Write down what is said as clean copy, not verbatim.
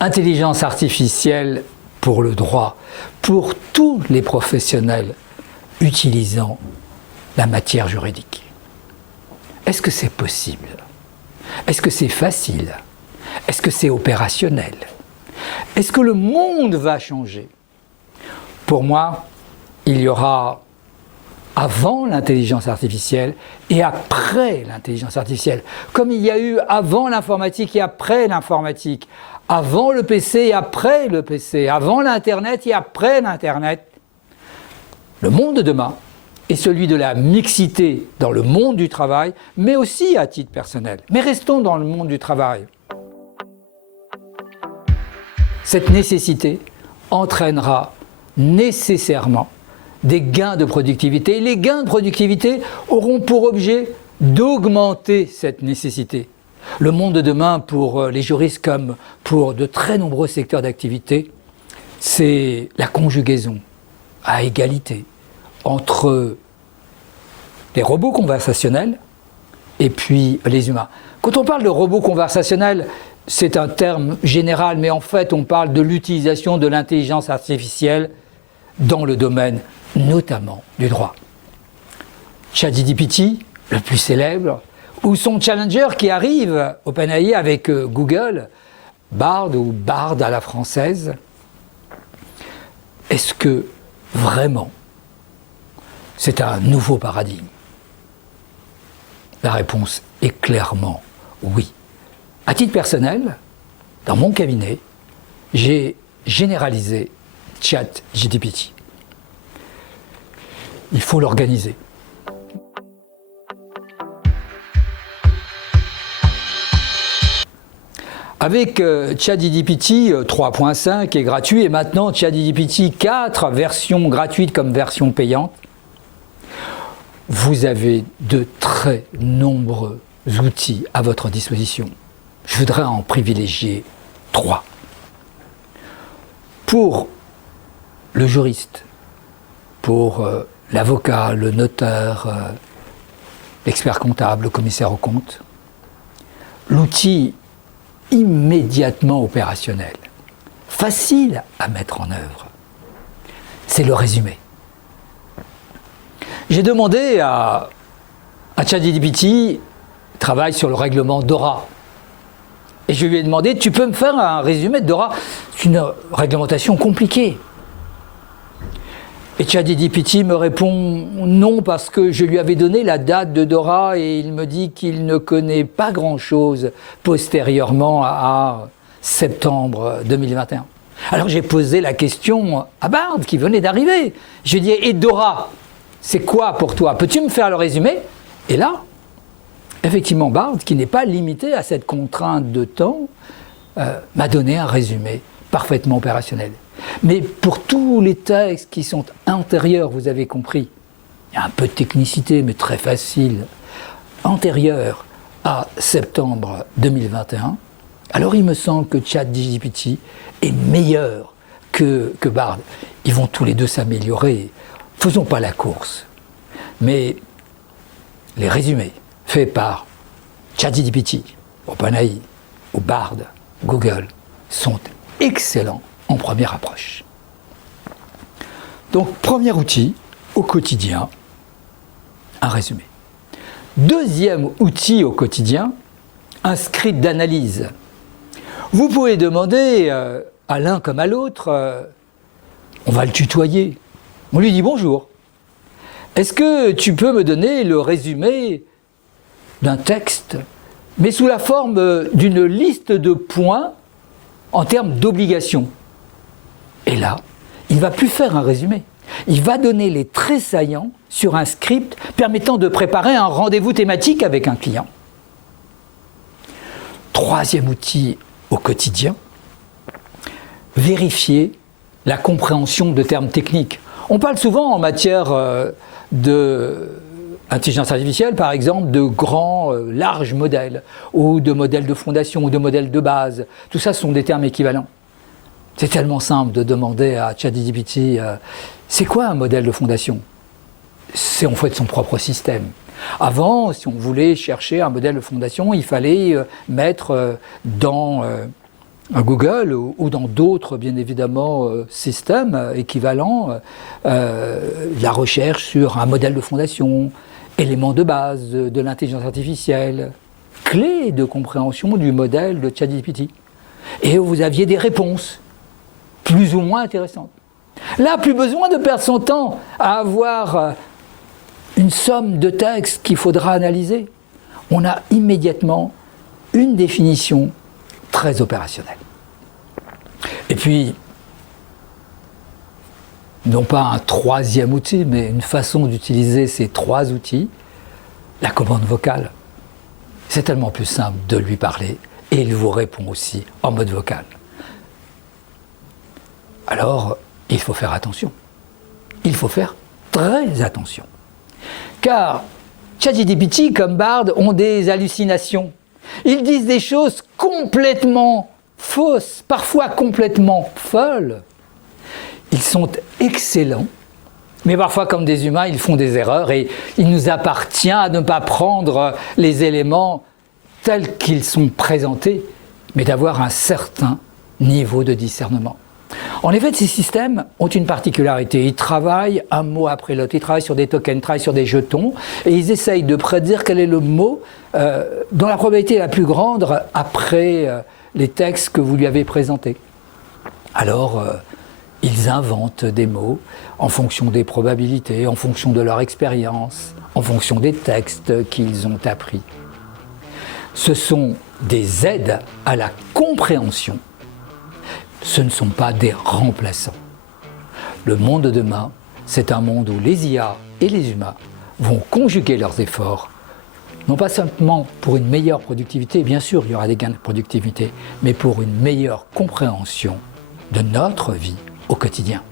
Intelligence artificielle pour le droit, pour tous les professionnels utilisant la matière juridique. Est-ce que c'est possible? Est-ce que c'est facile? Est-ce que c'est opérationnel? Est-ce que le monde va changer? Pour moi, il y aura avant l'intelligence artificielle et après l'intelligence artificielle, comme il y a eu avant l'informatique et après l'informatique, avant le PC et après le PC, avant l'Internet et après l'Internet. Le monde de demain est celui de la mixité dans le monde du travail, mais aussi à titre personnel. Mais restons dans le monde du travail. Cette nécessité entraînera nécessairement des gains de productivité. Et les gains de productivité auront pour objet d'augmenter cette nécessité. Le monde de demain, pour les juristes comme pour de très nombreux secteurs d'activité, c'est la conjugaison à égalité entre les robots conversationnels et puis les humains. Quand on parle de robots conversationnels, c'est un terme général, mais en fait on parle de l'utilisation de l'intelligence artificielle dans le domaine notamment du droit. ChatGPT, le plus célèbre, ou son challenger qui arrive, OpenAI avec Google, Bard ou Bard à la française. Est-ce que vraiment c'est un nouveau paradigme? La réponse est clairement oui. À titre personnel, dans mon cabinet, j'ai généralisé ChatGPT. Il faut l'organiser. Avec ChatGPT 3.5 qui est gratuit et maintenant ChatGPT 4, version gratuite comme version payante, vous avez de très nombreux outils à votre disposition. Je voudrais en privilégier 3. Pour le juriste, pour l'avocat, le notaire, l'expert comptable, le commissaire aux comptes, l'outil immédiatement opérationnel, facile à mettre en œuvre, c'est le résumé. J'ai demandé à ChatGPT, travaille sur le règlement DORA, et je lui ai demandé, tu peux me faire un résumé de DORA? C'est une réglementation compliquée. Et ChatGPT me répond non parce que je lui avais donné la date de Dora et il me dit qu'il ne connaît pas grand-chose postérieurement à septembre 2021. Alors j'ai posé la question à Bard qui venait d'arriver. Je lui ai dit, et Dora, c'est quoi pour toi? Peux-tu me faire le résumé? Et là, effectivement, Bard, qui n'est pas limité à cette contrainte de temps, m'a donné un résumé parfaitement opérationnel. Mais pour tous les textes qui sont antérieurs, vous avez compris, il y a un peu de technicité, mais très facile, antérieurs à septembre 2021, alors il me semble que ChatGPT est meilleur que Bard. Ils vont tous les deux s'améliorer. Faisons pas la course. Mais les résumés faits par ChatGPT, OpenAI ou Bard, Google, sont excellents en première approche. Donc, premier outil au quotidien, un résumé. Deuxième outil au quotidien, un script d'analyse. Vous pouvez demander à l'un comme à l'autre, on va le tutoyer, on lui dit bonjour. Est-ce que tu peux me donner le résumé d'un texte, mais sous la forme d'une liste de points en termes d'obligations? Et là, il ne va plus faire un résumé. Il va donner les traits saillants sur un script permettant de préparer un rendez-vous thématique avec un client. Troisième outil au quotidien, vérifier la compréhension de termes techniques. On parle souvent en matière d'intelligence artificielle, par exemple, de grands, larges modèles, ou de modèles de fondation, ou de modèles de base. Tout ça sont des termes équivalents. C'est tellement simple de demander à ChatGPT c'est quoi un modèle de fondation? C'est en fait son propre système. Avant, si on voulait chercher un modèle de fondation, il fallait mettre dans à Google ou dans d'autres, bien évidemment, systèmes équivalents, la recherche sur un modèle de fondation, éléments de base de l'intelligence artificielle, clé de compréhension du modèle de ChatGPT. Et vous aviez des réponses plus ou moins intéressantes. Là, plus besoin de perdre son temps à avoir une somme de textes qu'il faudra analyser. On a immédiatement une définition très opérationnelle. Et puis, non pas un troisième outil, mais une façon d'utiliser ces trois outils, la commande vocale. C'est tellement plus simple de lui parler et il vous répond aussi en mode vocal. Alors, il faut faire attention. Il faut faire très attention. Car ChatGPT comme Bard ont des hallucinations. Ils disent des choses complètement fausses, parfois complètement folles. Ils sont excellents, mais parfois comme des humains, ils font des erreurs et il nous appartient à ne pas prendre les éléments tels qu'ils sont présentés, mais d'avoir un certain niveau de discernement. En effet, ces systèmes ont une particularité. Ils travaillent un mot après l'autre. Ils travaillent sur des tokens, ils travaillent sur des jetons, et ils essayent de prédire quel est le mot dont la probabilité est la plus grande après les textes que vous lui avez présentés. Alors, ils inventent des mots en fonction des probabilités, en fonction de leur expérience, en fonction des textes qu'ils ont appris. Ce sont des aides à la compréhension. Ce ne sont pas des remplaçants. Le monde de demain, c'est un monde où les IA et les humains vont conjuguer leurs efforts, non pas simplement pour une meilleure productivité, bien sûr il y aura des gains de productivité, mais pour une meilleure compréhension de notre vie au quotidien.